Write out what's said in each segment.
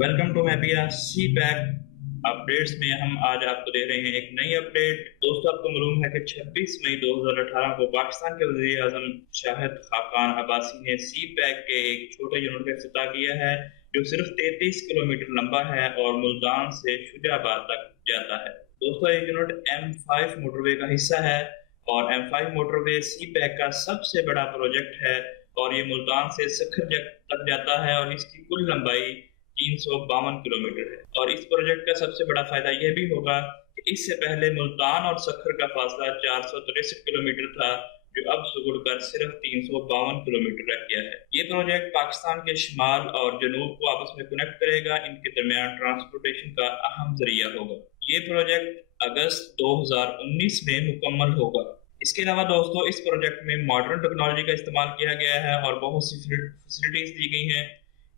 Welcome to मैपिया CPEC updates में हम आज आपको दे रहे हैं एक नई अपडेट। दोस्तों, आपको मालूम है कि 26 मई 2018 को पाकिस्तान के वज़ीर आज़म शाहिद खाकान अब्बासी ने सी पैक के एक छोटे यूनिट का इफ्तिताह किया है जो सिर्फ 33 किलोमीटर लंबा है और मुल्तान से शुजाबाद तक जाता है। दोस्तों, ये यूनिट M5 मोटरवे का हिस्सा है और M5 मोटरवे सी पैक का सबसे बड़ा प्रोजेक्ट है और ये मुल्तान से सखर तक जाता है और इसकी कुल लंबाई 352 किलोमीटर है। और इस प्रोजेक्ट का सबसे बड़ा फायदा यह भी होगा कि इससे पहले मुल्तान और सखर का फासला 463 किलोमीटर था जो अब सुगड़कर सिर्फ 352 किलोमीटर रह गया है। ये प्रोजेक्ट पाकिस्तान के शिमाल और जनूब को आपस में कनेक्ट करेगा, इनके दरमियान ट्रांसपोर्टेशन का अहम जरिया होगा। ये प्रोजेक्ट अगस्त 2019 में मुकम्मल होगा। इसके अलावा दोस्तों, इस प्रोजेक्ट में मॉडर्न टेक्नोलॉजी का इस्तेमाल किया गया है और बहुत सी फैसिलिटीज दी गई हैं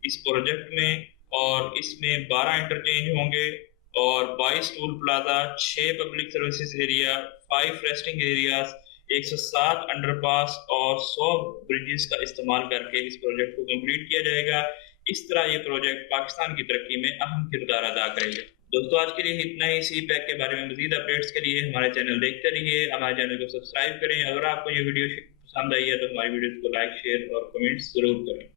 इस प्रोजेक्ट में। और इसमें 12 इंटरचेंज होंगे और 22 toll plaza, 6 public services area, 5 resting areas, 107 underpass और 100 ब्रिजेस का इस्तेमाल करके इस प्रोजेक्ट को कंप्लीट किया जाएगा। इस तरह ये प्रोजेक्ट पाकिस्तान की तरक्की में अहम किरदार अदा करेगा। दोस्तों, आज के लिए इतना ही। सी पैक के बारे में मजीद अपडेट्स के लिए हमारे चैनल देखते रहिए, हमारे चैनल को सब्सक्राइब करें। अगर आपको ये वीडियो पसंद आई है तो हमारी वीडियो को लाइक, शेयर और कमेंट्स जरूर करें।